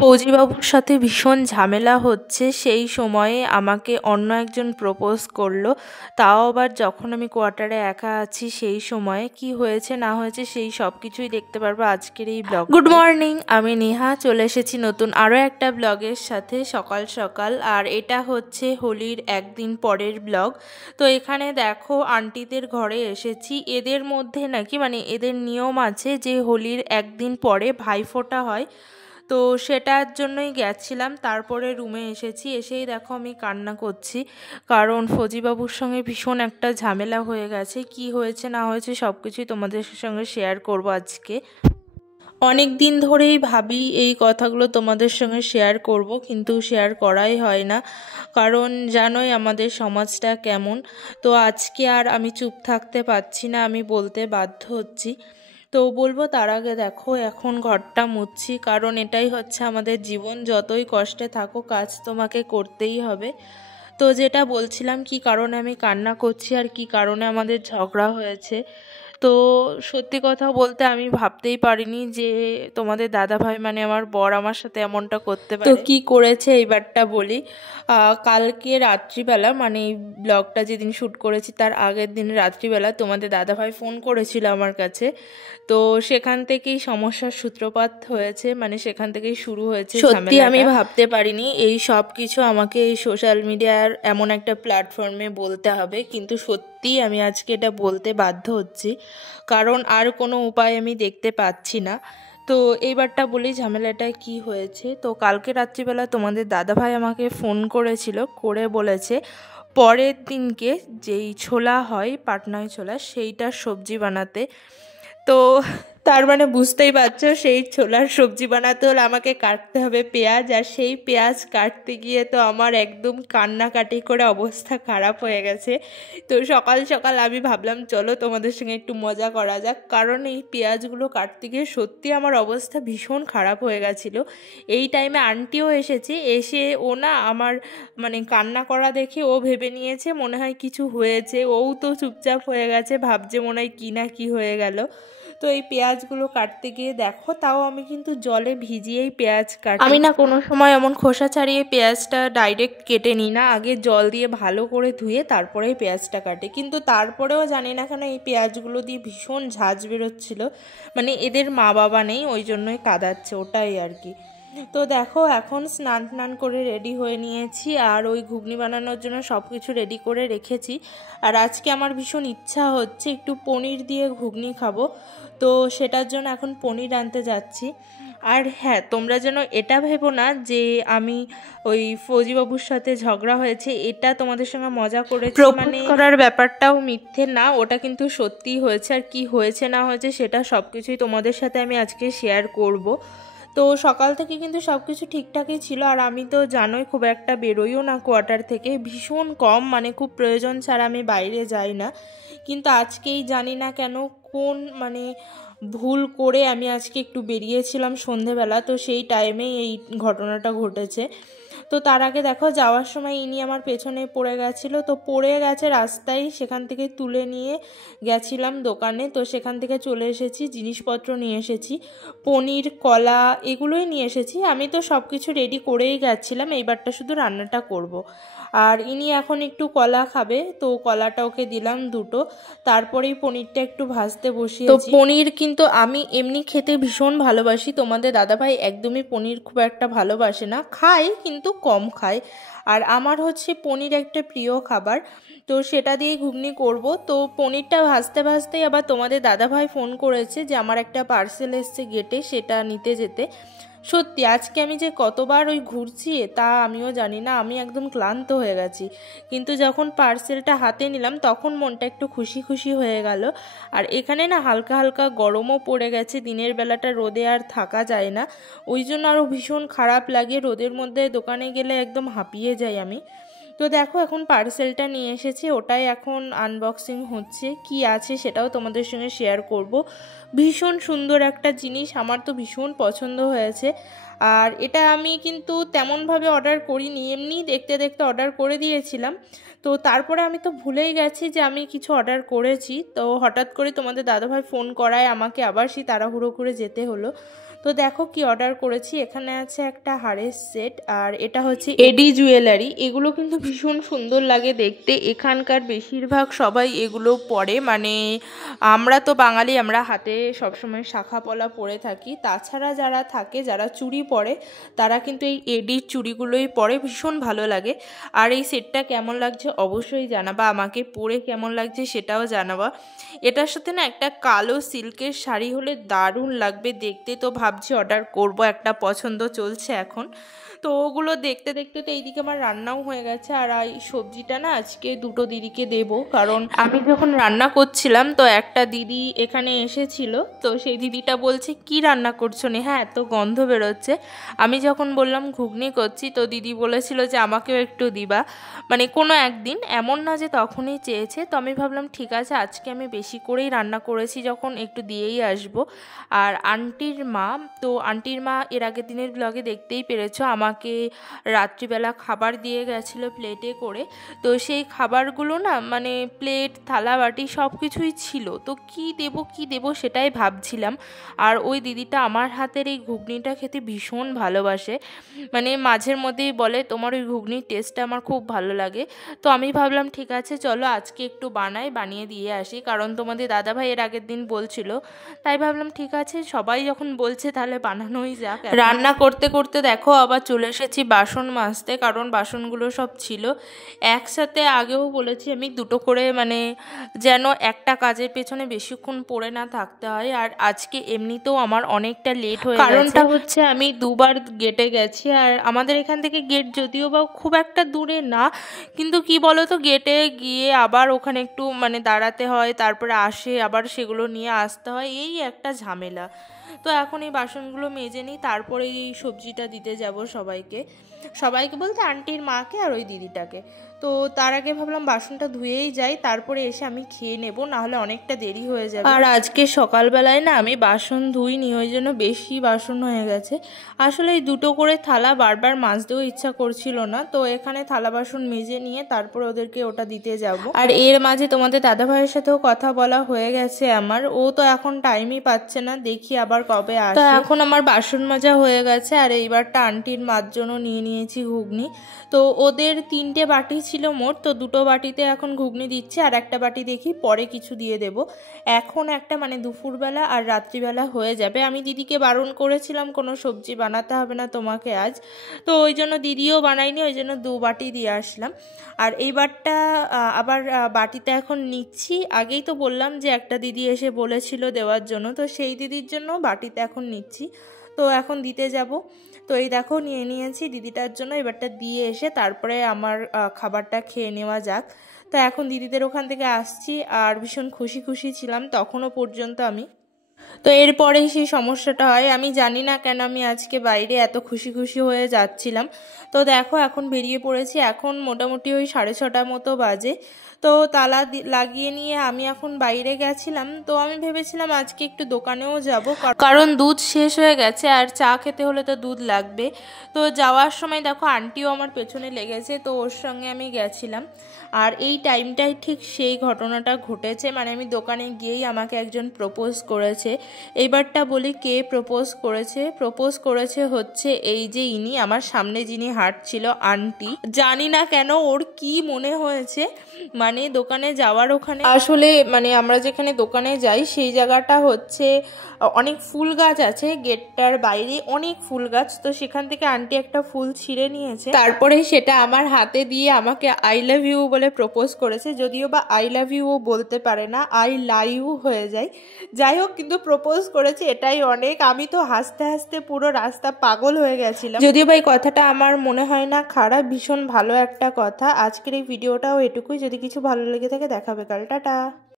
ফৌজিবাবুর সাথে ভীষণ ঝামেলা হচ্ছে, সেই সময়ে আমাকে অন্য একজন প্রপোজ করলো। তাও আবার যখন আমি কোয়ার্টারে একা আছি, সেই সময়ে কি হয়েছে না হয়েছে সেই সব কিছুই দেখতে পারবো আজকের এই ব্লগ। গুড মর্নিং, আমি নেহা চলে এসেছি নতুন আরও একটা ব্লগের সাথে সকাল সকাল। আর এটা হচ্ছে হোলির একদিন পরের ব্লগ। তো এখানে দেখো আন্টিদের ঘরে এসেছি। এদের মধ্যে নাকি এদের নিয়ম আছে যে হোলির একদিন পরে ভাইফোঁটা হয়, তো সেটার জন্যই গেছিলাম। তারপরে রুমে এসেছি, এসেই দেখো আমি কান্না করছি, কারণ ফৌজিবাবুর সঙ্গে ভীষণ একটা ঝামেলা হয়ে গেছে। কি হয়েছে না হয়েছে সব কিছুই তোমাদের সঙ্গে শেয়ার করব আজকে। অনেক দিন ধরেই ভাবি এই কথাগুলো তোমাদের সঙ্গে শেয়ার করব, কিন্তু শেয়ার করাই হয় না, কারণ জানোই আমাদের সমাজটা কেমন। তো আজকে আর আমি চুপ থাকতে পারছি না, আমি বলতে বাধ্য হচ্ছি। তো বলবো তার আগে দেখো এখন ঘরটা মুছছি, কারণ এটাই হচ্ছে আমাদের জীবন, যতই কষ্টে থাকো কাজ তোমাকে করতেই হবে। তো যেটা বলছিলাম কি কারণে আমি কান্না করছি আর কি কারণে আমাদের ঝগড়া হয়েছে। তো সত্যি কথা বলতে আমি ভাবতেই পারিনি যে তোমাদের দাদাভাই আমার বর আমার সাথে এমনটা করতে পারে। তো কি করেছে এইবারটা বলি। কালকে রাত্রিবেলা এই ব্লগটা যেদিন শ্যুট করেছি তার আগের দিন রাত্রিবেলা তোমাদের দাদাভাই ফোন করেছিল আমার কাছে। তো সেখান থেকেই সমস্যার সূত্রপাত হয়েছে, সেখান থেকেই শুরু হয়েছে। সত্যি আমি ভাবতে পারিনি এই সব কিছু আমাকে এই সোশ্যাল মিডিয়ার এমন একটা প্ল্যাটফর্মে বলতে হবে, কিন্তু সত্যি আমি আজকে এটা বলতে বাধ্য হচ্ছি, কারণ আর কোনো উপায় আমি দেখতে পাচ্ছি না। তো এইবারটা বলি ঝামেলাটা কি হয়েছে। তো কালকে রাত্রিবেলা তোমাদের দাদাভাই আমাকে ফোন করেছিল, করে বলেছে পরের দিনকে যেই ছোলা হয় পাটনায় ছোলা সেইটার সবজি বানাতে। তো তার বুঝতেই পারছো সেই ছোলার সবজি বানাতে হলে আমাকে কাটতে হবে পেঁয়াজ, আর সেই পেঁয়াজ কাটতে গিয়ে তো আমার একদম কান্নাকাটি করে অবস্থা খারাপ হয়ে গেছে। তো সকাল সকাল আমি ভাবলাম চলো তোমাদের সঙ্গে একটু মজা করা যাক, কারণ এই পেঁয়াজগুলো কাটতে গিয়ে সত্যি আমার অবস্থা ভীষণ খারাপ হয়ে গেছিলো। এই টাইমে আন্টিও এসেছে, এসে ও না আমার কান্না করা দেখে ও ভেবে নিয়েছে মনে হয় কিছু হয়েছে, ও তো চুপচাপ হয়ে গেছে, ভাবছে মনে হয় কী না কী হয়ে গেল। তো এই পেঁয়াজগুলো কাটতে গিয়ে দেখো, তাও আমি কিন্তু জলে ভিজিয়েই পেঁয়াজ কাটি। আমি না কোনো সময় এমন খোসা ছাড়িয়ে পেঁয়াজটা ডাইরেক্ট কেটে নিই না, আগে জল দিয়ে ভালো করে ধুয়ে তারপরেই পেঁয়াজটা কাটে। কিন্তু তারপরেও জানি না কেন এই পেঁয়াজগুলো দিয়ে ভীষণ ঝাঁঝ বেরোচ্ছিলো, এদের মা বাবা নেই ওই জন্যই কাঁদাচ্ছে, ওটাই আর কি। তো দেখো এখন স্নান টান করে রেডি হয়ে নিয়েছি, আর ওই ঘুগনি বানানোর জন্য সব কিছু রেডি করে রেখেছি। আর আজকে আমার ভীষণ ইচ্ছা হচ্ছে একটু পনির দিয়ে ঘুগনি খাবো, তো সেটার জন্য এখন পনির আনতে যাচ্ছি। আর হ্যাঁ, তোমরা যেন এটা ভেবো না যে আমি ওই ফৌজিবাবুর সাথে ঝগড়া হয়েছে এটা তোমাদের সঙ্গে মজা করেছি, করার ব্যাপারটাও মিথ্যে না, ওটা কিন্তু সত্যিই হয়েছে। আর কি হয়েছে না হয়েছে সেটা সব কিছুই তোমাদের সাথে আমি আজকে শেয়ার করব। তো সকাল থেকে কিন্তু সব কিছু ঠিকঠাকই ছিল, আর আমি তো জানোই খুব একটা বেরোইও না কোয়ার্টার থেকে, ভীষণ কম, খুব প্রয়োজন ছাড়া আমি বাইরে যাই না। কিন্তু আজকেই জানি না কেন কোন ভুল করে আমি আজকে একটু বেরিয়েছিলাম সন্ধেবেলা, তো সেই টাইমেই এই ঘটনাটা ঘটেছে। তো তার আগে দেখো যাওয়ার সময় ইনি আমার পেছনে পড়ে গেছিলো, তো পড়ে গেছে রাস্তায়, সেখান থেকে তুলে নিয়ে গেছিলাম দোকানে। তো সেখান থেকে চলে এসেছি, জিনিসপত্র নিয়ে এসেছি, পনির কলা এগুলোই নিয়ে এসেছি। আমি তো সব কিছু রেডি করেই গেছিলাম, এইবারটা শুধু রান্নাটা করব। আর ইনি এখন একটু কলা খাবে, তো কলাটা ওকে দিলাম দুটো, তারপরেই পনিরটা একটু ভাজতে বসিয়েছি। তো পনির কিন্তু আমি এমনি খেতে ভীষণ ভালোবাসি, তোমাদের দাদাভাই একদমই পনির খুব একটা ভালোবাসে না, খায় কিন্তু কম খায়, আর আমার হচ্ছে পনির একটা প্রিয় খাবার, তো সেটা দিয়ে ঘুগনি করব। তো পনিরটা ভাজতে ভাজতেই আবার তোমাদের দাদাভাই ফোন করেছে যে আমার একটা পার্সেল এসছে গেটে, সেটা নিতে যেতে। সত্যি আজকে আমি যে কতবার ওই ঘুরছি তা আমিও জানি না, আমি একদম ক্লান্ত হয়ে গেছি, কিন্তু যখন পার্সেলটা হাতে নিলাম তখন মনটা একটু খুশি খুশি হয়ে গেল। আর এখানে না হালকা হালকা গরমও পড়ে গেছে, দিনের বেলাটা রোদে আর থাকা যায় না, ওই জন্য আরও ভীষণ খারাপ লাগে, রোদের মধ্যে দোকানে গেলে একদম হাঁপিয়ে যাই আমি। তো দেখো এখন পার্সেলটা নিয়ে এসেছে, ওটাই এখন আনবক্সিং হচ্ছে, কি আছে সেটাও তোমাদের সঙ্গে শেয়ার করব। ভীষণ সুন্দর একটা জিনিস, আমার তো ভীষণ পছন্দ হয়েছে। আর এটা আমি কিন্তু তেমনভাবে অর্ডার করিনি, এমনি দেখতে দেখতে অর্ডার করে দিয়েছিলাম। তো তারপরে আমি তো ভুলেই গেছি যে আমি কিছু অর্ডার করেছি। তো হঠাৎ করে তোমাদের দাদাভাই ফোন করায় আমাকে আবার সেই তাড়াহুড়ো করে যেতে হলো। তো দেখো কি অর্ডার করেছি, এখানে আছে একটা হারের সেট, আর এটা হচ্ছে এডি জুয়েলারি। এগুলো কিন্তু ভীষণ সুন্দর লাগে দেখতে, এখানকার বেশিরভাগ সবাই এগুলো পরে, মানে আমরা তো বাঙালি, আমরা হাতে সবসময় শাখা পলা পরে থাকি। তাছাড়া যারা থাকে, যারা চুড়ি পরে, তারা কিন্তু এই এডির চুড়িগুলোই পরে, ভীষণ ভালো লাগে। আর এই সেটটা কেমন লাগছে অবশ্যই জানাবা, আমাকে পরে কেমন লাগছে সেটাও জানাবা। এটার সাথে না একটা কালো সিল্কের শাড়ি হলে দারুণ লাগবে দেখতে। তো ভাবছি অর্ডার করব, একটা পছন্দ চলছে এখন। তো ওগুলো দেখতে দেখতে তো এইদিকে আমার রান্নাও হয়ে গেছে। আর এই সবজিটা না আজকে দুটো দিদিকে দেব, কারণ আমি যখন রান্না করছিলাম তো একটা দিদি এখানে এসেছিল। তো সেই দিদিটা বলছে কি রান্না করছো নে, হ্যাঁ এত গন্ধ বেরোচ্ছে। আমি যখন বললাম ঘুগনি করছি, তো দিদি বলেছিল যে আমাকেও একটু দিবা, মানে কোনো একদিন, এমন না যে তখনই চেয়েছে। তো আমি ভাবলাম ঠিক আছে, আজকে আমি বেশি করেই রান্না করেছি যখন, একটু দিয়েই আসবো। আর আন্টির মা, তো আন্টির মা এর আগের দিনের ব্লগে দেখতেই পেরেছো, আমাকে রাত্রিবেলা খাবার দিয়ে গেছিলো প্লেটে করে। তো সেই খাবারগুলো না, মানে প্লেট থালা বাটি সব কিছুই ছিল। তো কি দেব সেটাই ভাবছিলাম। আর ওই দিদিটা আমার হাতের এই ঘুগনিটা খেতে ভীষণ ভালোবাসে, মানে মাঝের মধ্যেই বলে তোমার ওই ঘুগনির টেস্টটা আমার খুব ভালো লাগে। তো আমি ভাবলাম ঠিক আছে চলো আজকে একটু বানিয়ে দিয়ে আসি, কারণ তোমাদের দাদাভাই এর আগের দিন বলছিল। তাই ভাবলাম ঠিক আছে, সবাই যখন বলছে তাহলে বানানোই যাক। রান্না করতে করতে দেখো আবার চলে এসেছি বাসন মাজতে, কারণ বাসনগুলো সব ছিল একসাথে। আগেও বলেছি আমি দুটো করে, মানে যেন একটা কাজের পেছনে বেশিক্ষণ পড়ে না থাকতে হয়। আর আজকে এমনিতেও আমার অনেকটা লেট হয়ে গেছে, কারণটা হচ্ছে আমি দুবার গেটে গেছি। আর আমাদের এখান থেকে গেট যদিও বা খুব একটা দূরে না, কিন্তু কি বলো তো, গেটে গিয়ে আবার ওখানে একটু মানে দাঁড়াতে হয়, তারপরে আসে আবার সেগুলো নিয়ে আসতে হয়, এই একটা ঝামেলা। তো এখন এই বাসনগুলো মেজে নিই, তারপরে এই সবজিটা দিতে যাব সবাইকে বলতে আন্টির মাকে আর ওই দিদিটাকে। তো তার আগে ভাবলাম বাসনটা ধুয়েই যাই, তারপরে এসে আমি খেয়ে নেব, নাহলে অনেকটা দেরি হয়ে যাবে। আর আজকে সকালবেলায় না আমি বাসন ধুইনি, ওই জন্য বেশি বাসন হয়ে গেছে। আসলে এই দুটো করে থালা বারবার মাজতেও ইচ্ছা করছিল না, তো এখানে থালা বাসন মেজে নিয়ে তারপর ওদেরকে ওটা দিতে যাব। আর এর মাঝে তোমাদের দাদাভাইয়ের সাথেও কথা বলা হয়ে গেছে আমার, ও তো এখন টাইমই পাচ্ছে না, দেখি আবার কবে আসে। তো এখন আমার বাসন মাজা হয়ে গেছে, আর এইবারটা আন্টির মার জন্য নিয়ে নিয়েছি ঘুগনি। তো ওদের 3টে বাটি ছিল মোট, তো 2টো বাটিতে এখন ঘুগনি দিচ্ছে, আর একটা বাটি দেখি পরে কিছু দিয়ে দেব। এখন একটা মানে দুপুরবেলা আর রাত্রিবেলা হয়ে যাবে। আমি দিদিকে বারণ করেছিলাম কোনো সবজি বানাতে হবে না তোমাকে আজ, তো ওই জন্য দিদিও বানাইনি, ওই জন্য 2 বাটি দিয়ে আসলাম। আর এইবারটা আবার বাটিতে এখন নিচ্ছি। আগেই তো বললাম যে একটা দিদি এসে বলেছিল দেওয়ার জন্য, তো সেই দিদির জন্য বাটিতে এখন নিচ্ছি। তো এখন দিতে যাব। তো এই দেখো নিয়ে নিয়েছি দিদিটার জন্য, এবারটা দিয়ে এসে তারপরে আমার খাবারটা খেয়ে নেওয়া যাক। তো এখন দিদিদের ওখান থেকে আসছি, আর ভীষণ খুশি ছিলাম তখনও পর্যন্ত আমি। তো এরপরেই সেই সমস্যাটা হয়, আমি জানি না কেন আমি আজকে বাইরে এত খুশি হয়ে যাচ্ছিলাম। তো দেখো এখন বেরিয়ে পড়েছি, এখন মোটামুটি ওই 6:30 মতো বাজে। তো তালা লাগিয়ে নিয়ে আমি এখন বাইরে গেছিলাম। তো আমি ভেবেছিলাম আজকে একটু দোকানেও যাব, কারণ দুধ শেষ হয়ে গেছে, আর চা খেতে হলে তো দুধ লাগবে। তো যাওয়ার সময় দেখো আন্টিও আমার পেছনে লেগেছে, তো ওর সঙ্গে আমি গেছিলাম। আর এই টাইমটাই ঠিক সেই ঘটনাটা ঘটেছে, মানে আমি দোকানে গিয়েই আমাকে একজন প্রপোজ করেছে। এইবারটা বলি কে প্রপোজ করেছে হচ্ছে এই যে ইনি আমার সামনে যিনি হাঁটছিল, আন্টি। জানি না কেন ওর কি মনে হয়েছে, মানে দোকানে যাওয়ার ওখানে, আসলে মানে আমরা যেখানে দোকানে যাই সেই জায়গাটা হচ্ছে অনেক ফুল গাছ আছে, গেটটার বাইরে অনেক ফুল গাছ। তো সেখান থেকে আন্টি একটা ফুল ছিঁড়ে নিয়েছে, তারপরে সেটা আমার হাতে দিয়ে আমাকে আই লাভ ইউ বলে প্রপোজ করেছে। যদিও বা আই লাভ ইউ ও বলতে পারে না, আই লাভ ইউ হয়ে যায়। যাই হোক, কিন্তু প্রপোজ করেছে, এটাই অনেক। আমি তো হাসতে হাসতে পুরো রাস্তা পাগল হয়ে গেছিলাম। যদিও বা এই কথাটা আমার মনে হয় না খারাপ, ভীষণ ভালো একটা কথা। আজকের এই ভিডিওটাও এটুকুই। যদি কিছু ভালো লেগে থাকে দেখাবে কাল, টাটা।